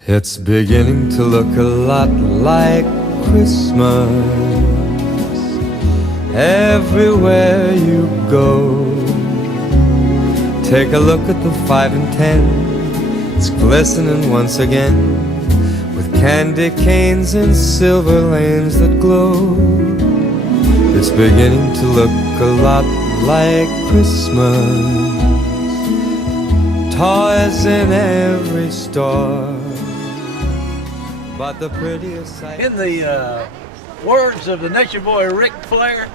It's beginning to look a lot like Christmas everywhere you go. Take a look at the 5 and 10. It's glistening once again with candy canes and silver lanes that glow. It's beginning to look a lot like Christmas. Toys in every store. But the prettiest sight. In the words of the nature boy Ric Flair,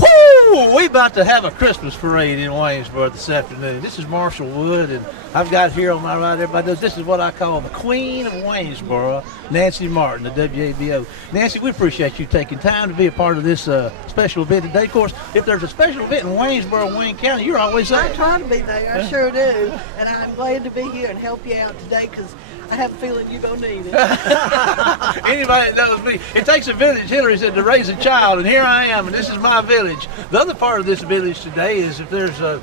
whoo! We about to have a Christmas parade in Waynesboro this afternoon. This is Marshall Wood, and I've got here on my right, everybody knows this is what I call the Queen of Waynesboro, Nancy Martin, the WABO. Nancy, we appreciate you taking time to be a part of this special event today. Of course, if there's a special event in Waynesboro, Wayne County, you're always there. I try to be there, I sure do. And I'm glad to be here and help you out today because I have a feeling you're going to need it. Anybody that knows me, it takes a village, Hillary said, to raise a child, and here I am, and this is my village. The other part of this village today is if there's a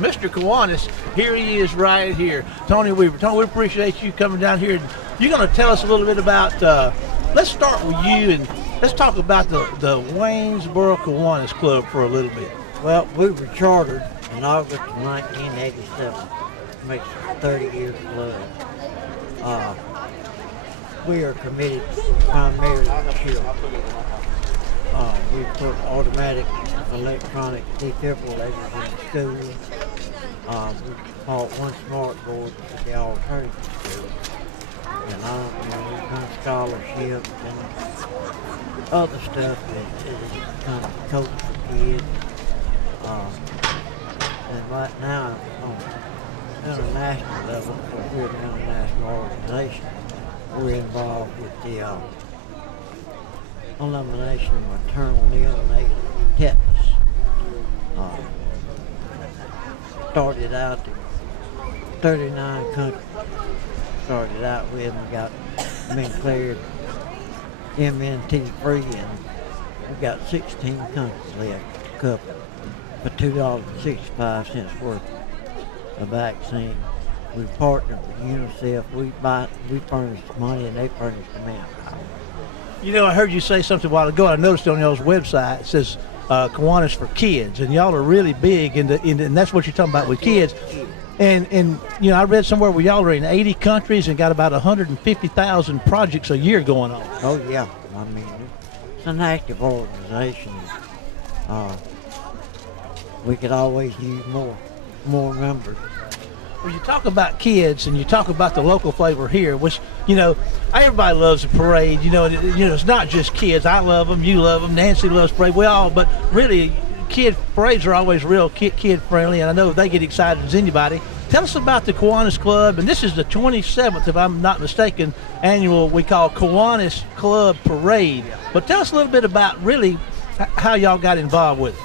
Mr. Kiwanis, here he is right here, Tony Weaver. Tony, we appreciate you coming down here. You're going to tell us a little bit about, let's start with you, and let's talk about the Waynesboro Kiwanis Club for a little bit. Well, we were chartered in August of 1987. Makes 30 years club. We are committed primarily to children. We put automatic electronic defibrillators in schools. We bought one smart board for the alternative school. And we've done scholarships and other stuff that kind of coach for kids. And right now, on international level, because we're an international organization, we're involved with the elimination of maternal neonatal tetanus. Started out in 39 countries. Started out with and got been cleared MNT free, and we've got 16 countries left to cover for $2.65 worth of vaccine. We partnered with UNICEF. We furnish the money and they furnish the manpower. You know, I heard you say something a while ago. I noticed on y'all's website it says Kiwanis for kids, and y'all are really big and that's what you're talking about with kids. And you know, I read somewhere where y'all are in 80 countries and got about 150,000 projects a year going on. Oh yeah, I mean it's an active organization. We could always use more members. When you talk about kids and you talk about the local flavor here, which, you know, everybody loves a parade. You know, it's not just kids. I love them, you love them, Nancy loves parade. We all, but really, kid parades are always real kid friendly, and I know they get excited as anybody. Tell us about the Kiwanis Club, and this is the 27th, if I'm not mistaken, annual we call Kiwanis Club Parade. But tell us a little bit about really how y'all got involved with it.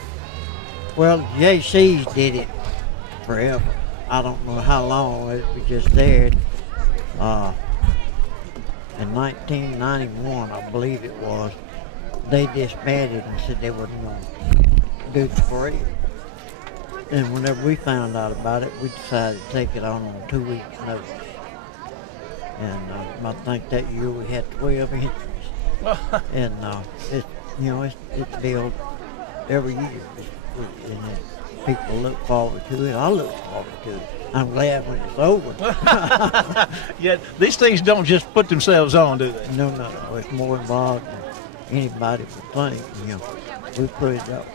Well, JC's did it forever. I don't know how long it was just there. In 1991, I believe it was, they disbanded and said they wasn't going to do the parade. And whenever we found out about it, we decided to take it on 2 weeks' notice. And I think that year we had 12 entries. And it's billed every year. And people look forward to it. I look forward to it. I'm glad when it's over. Yeah, these things don't just put themselves on, do they? No. It's more involved than anybody would think. You know, we put it up.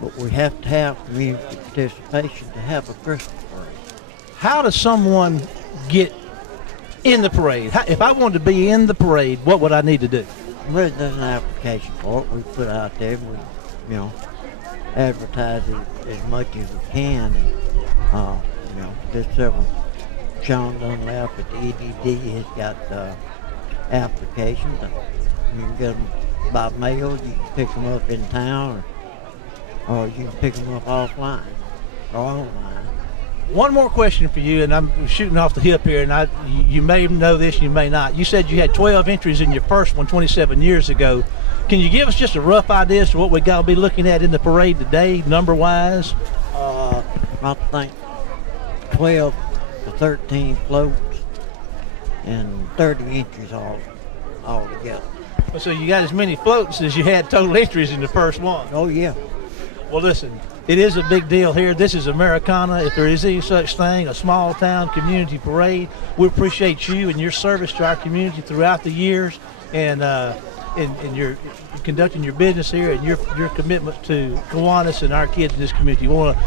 But we have to have community participation to have a Christmas parade. How does someone get in the parade? If I wanted to be in the parade, what would I need to do? Well, there's an application for it. We put out there. We, advertise it as much as we can. And, there's several. Sean Dunlap at the EDD has got applications. You can get them by mail. You can pick them up in town, or you can pick them up offline or online. One more question for you, and I'm shooting off the hip here, and you may know this, you may not. You said you had 12 entries in your first one 27 years ago. Can you give us just a rough idea as to what we got to be looking at in the parade today, number-wise? I think 12 to 13 floats, and 30 entries all together. So you got as many floats as you had total entries in the first one. Oh, yeah. Well, listen, it is a big deal here. This is Americana. If there is any such thing, a small town community parade, we appreciate you and your service to our community throughout the years, and your conducting your business here and your commitment to Kiwanis and our kids in this community. We want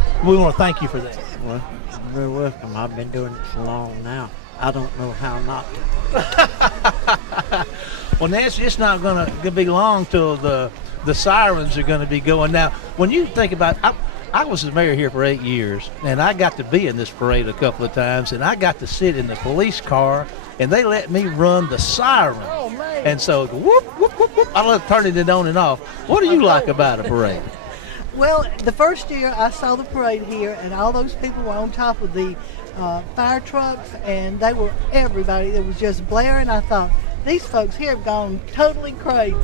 to thank you for that. Well, you're very welcome. I've been doing it so long now. I don't know how not to. Well, Nancy, it's not going to be long till the sirens are going to be going. Now, when you think about, I was the mayor here for 8 years, and I got to be in this parade a couple of times, and I got to sit in the police car, and they let me run the siren. Oh, man. And so, whoop, whoop, whoop, whoop, I love turning it on and off. What do you like about a parade? Well, the first year I saw the parade here, and all those people were on top of the fire trucks, and everybody that was just blaring. I thought, these folks here have gone totally crazy.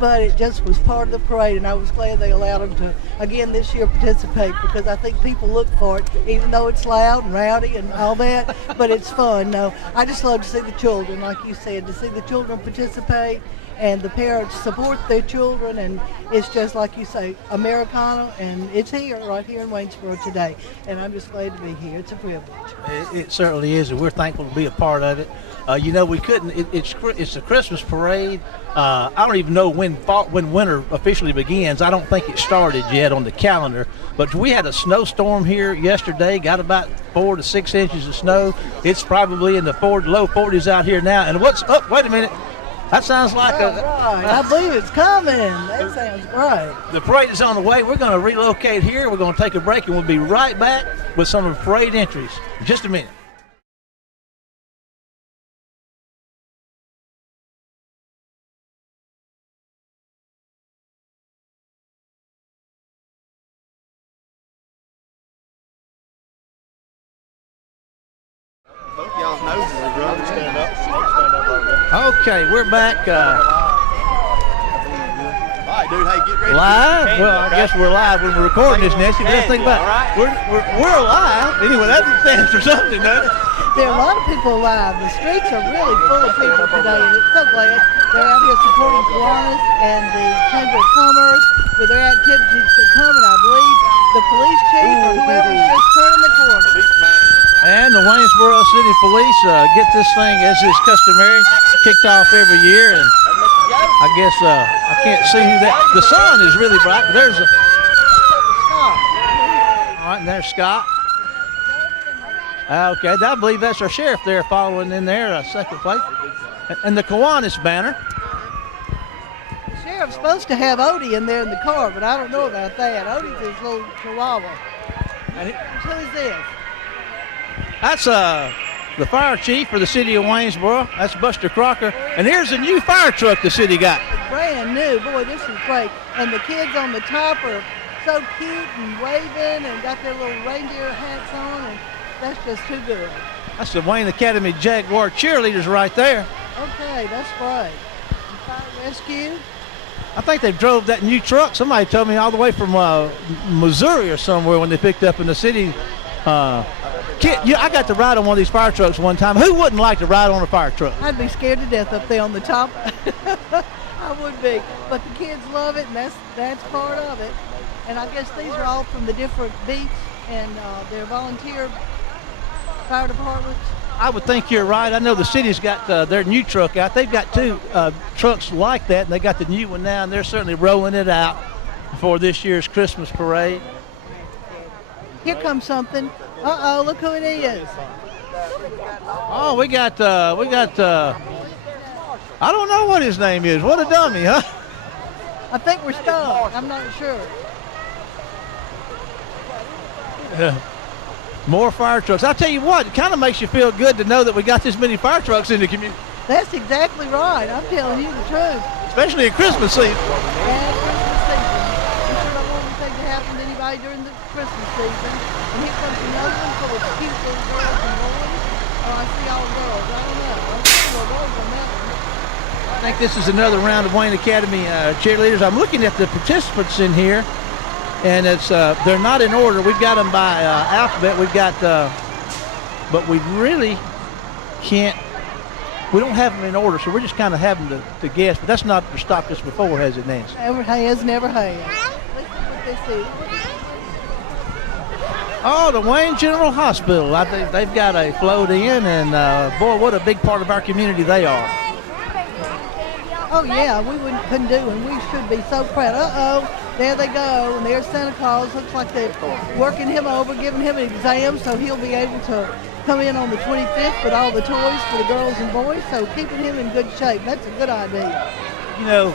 But it just was part of the parade, and I was glad they allowed them to, again this year, participate, because I think people look for it, even though it's loud and rowdy and all that, but it's fun. No, I just love to see the children, like you said, to see the children participate and the parents support their children, and it's just like you say, Americana, and it's here, right here in Waynesboro today, and I'm just glad to be here. It's a privilege. It certainly is, and we're thankful to be a part of it. We couldn't. It's a Christmas parade. I don't even know when winter officially begins. I don't think it started yet on the calendar. But we had a snowstorm here yesterday. Got about 4 to 6 inches of snow. It's probably in the low 40s out here now. And what's up? Wait a minute. That sounds like right. I believe it's coming. That sounds great. The parade is on the way. We're going to relocate here. We're going to take a break, and we'll be right back with some of the parade entries in just a minute. Both y'all's noses are running. Stand up. Stand up. Okay, we're back. All right, dude. Hey, get ready. Live? Well, I guess we're live when we're recording this, Nancy. Just think about it. We're alive. Anyway, that stands for something, doesn't it? There are a lot of people alive. The streets are really full of people today, and it's so glad they're out here supporting Kiwanis and the Chamber of Commerce with their activities that come, and I believe the police chief or whoever is just turning the corner. And the Waynesboro City Police get this thing, as is customary, kicked off every year. And I guess I can't see who that. The sun is really bright. But there's a. All right, and there's Scott. Okay, I believe that's our sheriff there following in there, second place. And the Kiwanis banner. The sheriff's supposed to have Odie in there in the car, but I don't know about that. Odie's his little chihuahua. Who is this? That's the fire chief for the city of Waynesboro. That's Buster Crocker. And here's a new fire truck the city got. Brand new. Boy, this is great. And the kids on the top are so cute and waving and got their little reindeer hats on, and that's just too good. That's the Wayne Academy Jaguar cheerleaders right there. Okay, that's great. And fire rescue. I think they drove that new truck. Somebody told me all the way from Missouri or somewhere when they picked up in the city. I got to ride on one of these fire trucks one time. Who wouldn't like to ride on a fire truck? I'd be scared to death up there on the top. I would be. But the kids love it, and that's part of it. And I guess these are all from the different beats and their volunteer fire departments. I would think you're right. I know the city's got their new truck out. They've got 2 trucks like that, and they got the new one now, and they're certainly rolling it out for this year's Christmas parade. Here comes something. Uh-oh, look who it is. Oh, we got I don't know what his name is. What a dummy, huh? I think we're stuck. I'm not sure. More fire trucks. I'll tell you what, it kind of makes you feel good to know that we got this many fire trucks in the community. That's exactly right. I'm telling you the truth. Especially in Christmas season. Yeah, Christmas season. We sure don't want anything to happen to anybody during the Christmas season. And here comes another one full of cute little girls and boys. Oh, I see all girls. I don't know. I see more girls on that one. I think this is another round of Wayne Academy cheerleaders. I'm looking at the participants in here, and it's they're not in order. We've got them by alphabet. We've got, but we really can't we don't have them in order, so we're just kind of having to guess. But that's not stopped us before, has it, Nancy? Never has, never has. Let's see what this is. Oh, the Wayne General Hospital. I think they've got a float in, and boy, what a big part of our community they are. Oh yeah, couldn't do, and we should be so proud. There they go, and there's Santa Claus. Looks like they're working him over, giving him an exam, so he'll be able to come in on the 25th with all the toys for the girls and boys. So keeping him in good shape. That's a good idea. You know,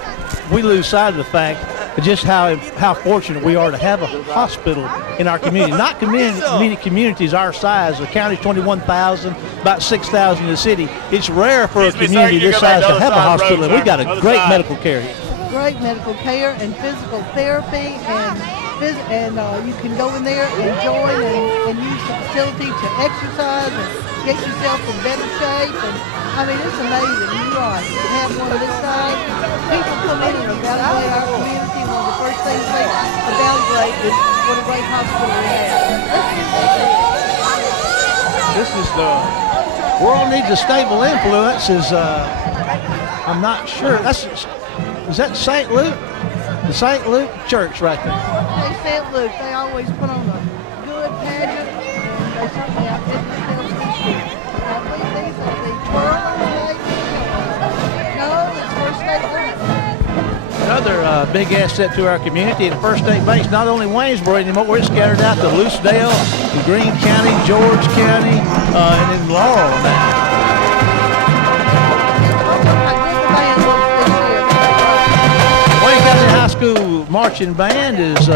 we lose sight of the fact of just how fortunate we are to have a hospital in our community. Not many communities our size. The county's 21,000, about 6,000 in the city. It's rare for a community this size to have a hospital. And we've got a great medical care here. Great medical care and physical therapy, and you can go in there and join and use the facility to exercise and get yourself in better shape. And I mean, it's amazing. You're right. To have one of this size, people come in and evaluate our community. One of the first things they evaluate is what a great hospital we have. This is the world needs a stable influence. I'm not sure. Is that St. Luke? The St. Luke Church right there. Hey, St. Luke, they always put on a good pageant. They certainly outfit themselves this year. I believe these are the twirl on the way. No, it's First State Bank. Another big asset to our community, and First State Bank's not only Waynesboro anymore, we're scattered out to Lucedale, to Greene County, George County, and then Laurel now. High School marching band is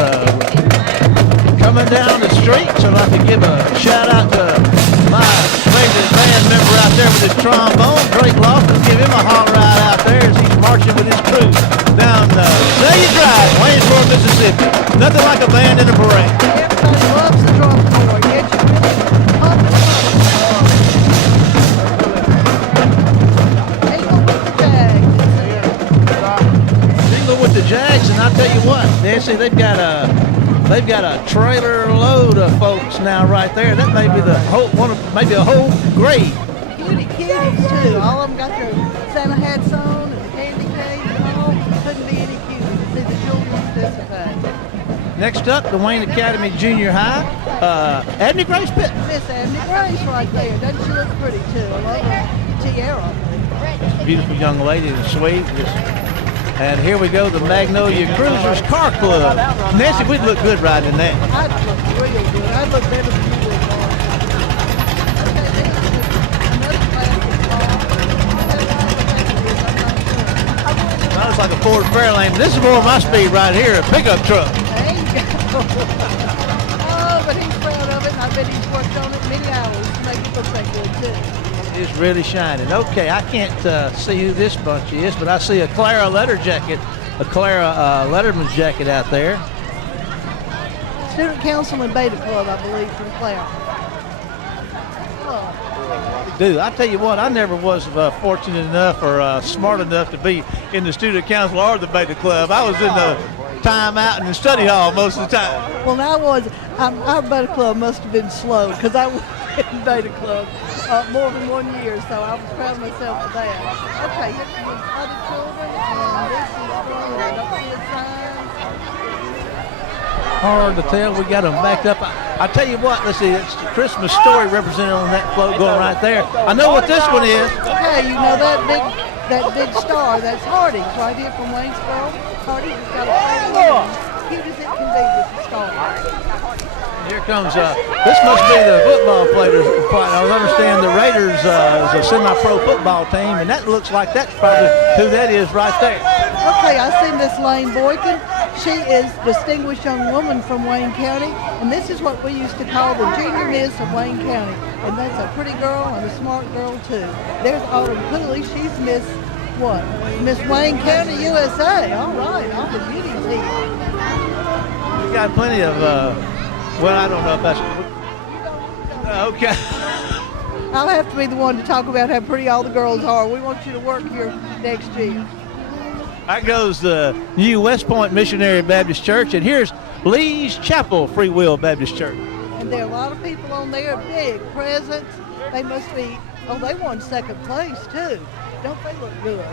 coming down the street, so I'd like to give a shout out to my favorite band member out there with his trombone, Drake Lawson. Give him a holler out there as he's marching with his crew down Celia Drive, Waynesboro, Mississippi. Nothing like a band in a parade. Everybody loves the drum corps. Get you really pumped up. With the Jags, and I'll tell you what, Nancy, they've got a trailer load of folks now right there. That may be maybe a whole grade. Cutie cuties too. All of them got their Santa hats on and the candy canes and all. Couldn't be any cuties to see the children participate. Next up, the Wayne Academy Junior High, Abney Grace Pitt. Miss Abney Grace right there. Doesn't she look pretty too? I love her tiara. Beautiful young lady and sweet. And here we go, the Magnolia Cruisers Car Club. Nancy, we'd look good riding in that. I'd look real good. I'd look better than you would. Sounds like a Ford Fairlane. This is more of my speed right here, a pickup truck. There you go. Oh, but he's proud of it, and I bet he's worked on it many hours to make it look that good, too. It's really shining. Okay, I can't see who this bunch is, but I see a Clara Letterman's jacket out there. Student Councilman Beta Club, I believe, from Clara. Dude, I tell you what, I never was fortunate enough or smart enough to be in the student council or the Beta Club. I was in the time out in the study hall most of the time. Well, our Beta Club must have been slow, because I was in Beta Club more than 1 year, so I was proud of myself for that. Okay, here's some other children, and this is from the Upfield Signs. Hard to tell. We got them backed up. I tell you what, let's see, it's the Christmas story represented on that float going right there. I know what this one is. Okay, you know that big star, that's Hardy's right here from Waynesboro. Hardy's has got a photo, cute as it can be with the star. Here comes, this must be the football players. I understand the Raiders is a semi-pro football team, and that looks like that's probably who that is right there. Okay, I see Miss Lane Boykin. She is distinguished young woman from Wayne County, and this is what we used to call the junior miss of Wayne County. And that's a pretty girl and a smart girl, too. There's Autumn Cooley. She's Miss what? Miss Wayne County, USA. All right, all the beauties here. We got plenty of, well, I don't know if that's, okay. I'll have to be the one to talk about how pretty all the girls are. We want you to work here next year. That goes the new West Point Missionary Baptist Church, and here's Lee's Chapel Free Will Baptist Church. And and there are a lot of people on there, big presents. They must be, they won second place too. Don't they look good?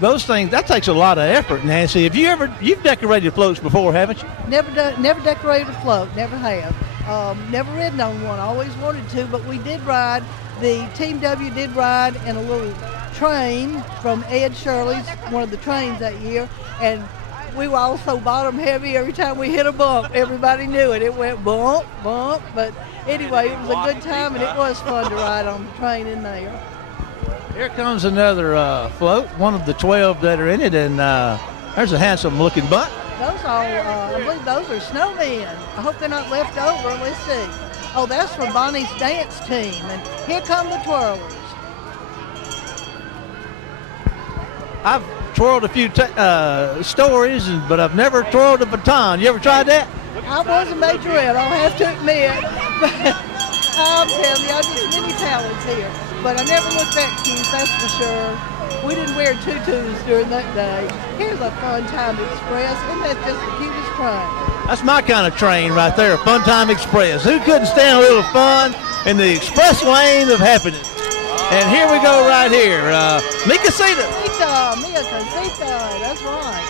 Those things, that takes a lot of effort, Nancy. You've decorated floats before, haven't you? Never decorated a float, never have. Never ridden on one, always wanted to, but we did ride. The Team W did ride in a little train from Ed Shirley's, one of the trains that year, and we were also bottom heavy. Every time we hit a bump, everybody knew it. It went bump, bump, but anyway, it was a good time, and it was fun to ride on the train in there. Here comes another float, one of the 12 that are in it, and there's a handsome-looking butt. Those are, I believe those are snowmen. I hope they're not left over. Let's see. Oh, that's from Bonnie's dance team, and here come the twirlers. I've twirled a few stories, but I've never twirled a baton. You ever tried that? I was a majorette, I'll have to admit. But I'm telling you, I just many talents here. But I never looked that cute, that's for sure. We didn't wear tutus during that day. Here's a Fun Time Express, and that's just the cutest train. That's my kind of train right there, a Fun Time Express. Who couldn't stand a little fun in the express lane of happiness? And here we go right here. Mi casita. Mia casita, that's right.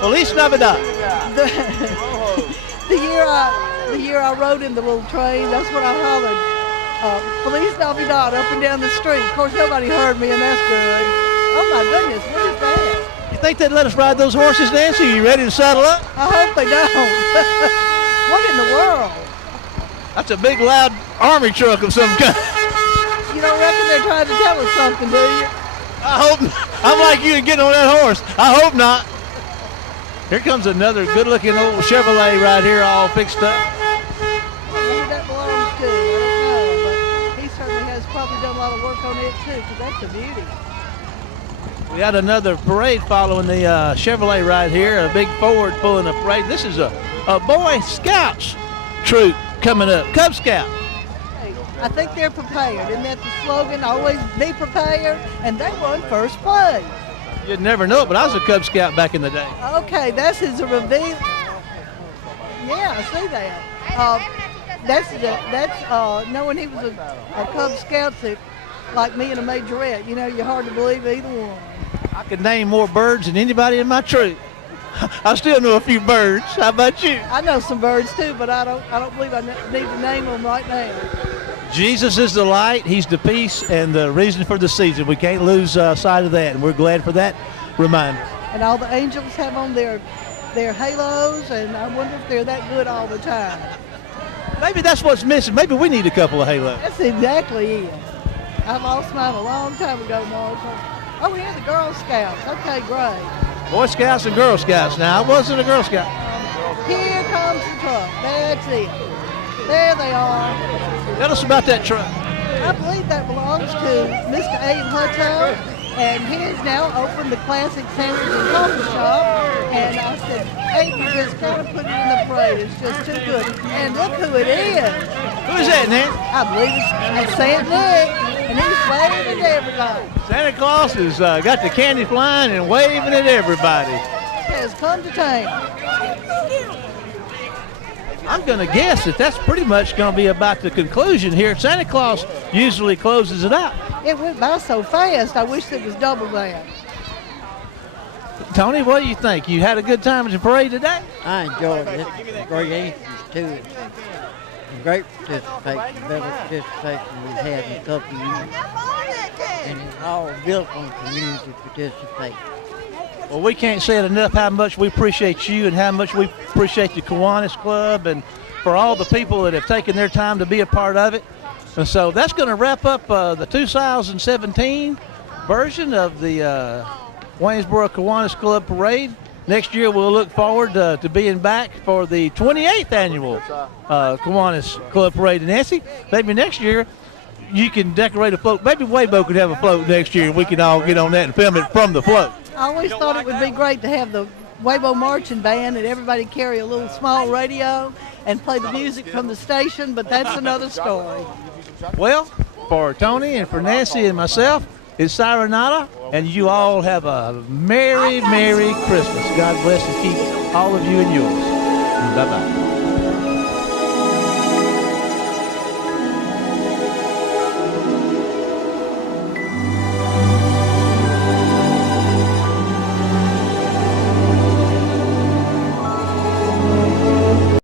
Feliz Navidad. The year I rode in the little train, that's what I hollered. Feliz Navidad up and down the street. Of course, nobody heard me, and that's good. Oh my goodness, what is that? You think they'd let us ride those horses, Nancy? Are you ready to saddle up? I hope they don't. What in the world? That's a big, loud army truck of some kind. You don't reckon they're trying to tell us something, do you? I hope not. I'm like you and getting on that horse. I hope not. Here comes another good-looking old Chevrolet right here, all fixed up. Who that belongs to, I don't know, but he certainly has probably done a lot of work on it too, because that's a beauty. We got another parade following the Chevrolet right here, a big Ford pulling a parade. This is a Boy Scouts troop coming up, Cub Scout. I think they're prepared. Isn't that the slogan? Always be prepared, and they won first place. You'd never know it, but I was a Cub Scout back in the day. Okay, that's his reveal. Yeah, I see that. That's knowing he was a Cub Scout, like me and a majorette. You know, you're hard to believe either one. I could name more birds than anybody in my troop. I still know a few birds. How about you? I know some birds too, but I don't believe I need to name them right now. Jesus is the light, he's the peace, and the reason for the season. We can't lose sight of that, and we're glad for that reminder. And all the angels have on their halos, and I wonder if they're that good all the time. Maybe that's what's missing. Maybe we need a couple of halos. That's exactly it. I lost mine a long time ago, Marshall. Oh, yeah, the Girl Scouts. Okay, great. Boy Scouts and Girl Scouts. Now, I wasn't a Girl Scout. Here comes the truck. That's it. There they are. Tell us about that truck. I believe that belongs to Mr. Abe Hutto, and he has now opened the Classic Sandwich and Coffee Shop. And I said, Abe, you just gotta put it in the parade. It's just too good. And look who it is. Who is that, Nan? I believe it's Saint Nick, and he's waving at everybody. Santa Claus has got the candy flying and waving at everybody. He has come to town. I'm going to guess that that's pretty much going to be about the conclusion here. Santa Claus usually closes it out. It went by so fast, I wish it was double that. Tony, what do you think? You had a good time at the parade today? I enjoyed it. Great answers to it. Great participation, better participation we've had in a couple of years. And it's all built on community participation. Well, we can't say it enough how much we appreciate you and how much we appreciate the Kiwanis Club and for all the people that have taken their time to be a part of it. And so that's going to wrap up the 2017 version of the Waynesboro Kiwanis Club Parade. Next year we'll look forward to being back for the 28th annual Kiwanis Club Parade. And Nancy, maybe next year you can decorate a float. Maybe Waybo could have a float next year and we can all get on that and film it from the float. I always thought it would be great to have the Waybo Marching Band and everybody carry a little small radio and play the music from the station, but that's another story. Well, for Tony and for Nancy and myself, it's Sirenata, and you all have a Merry, Merry Christmas. God bless and keep all of you and yours. Bye-bye.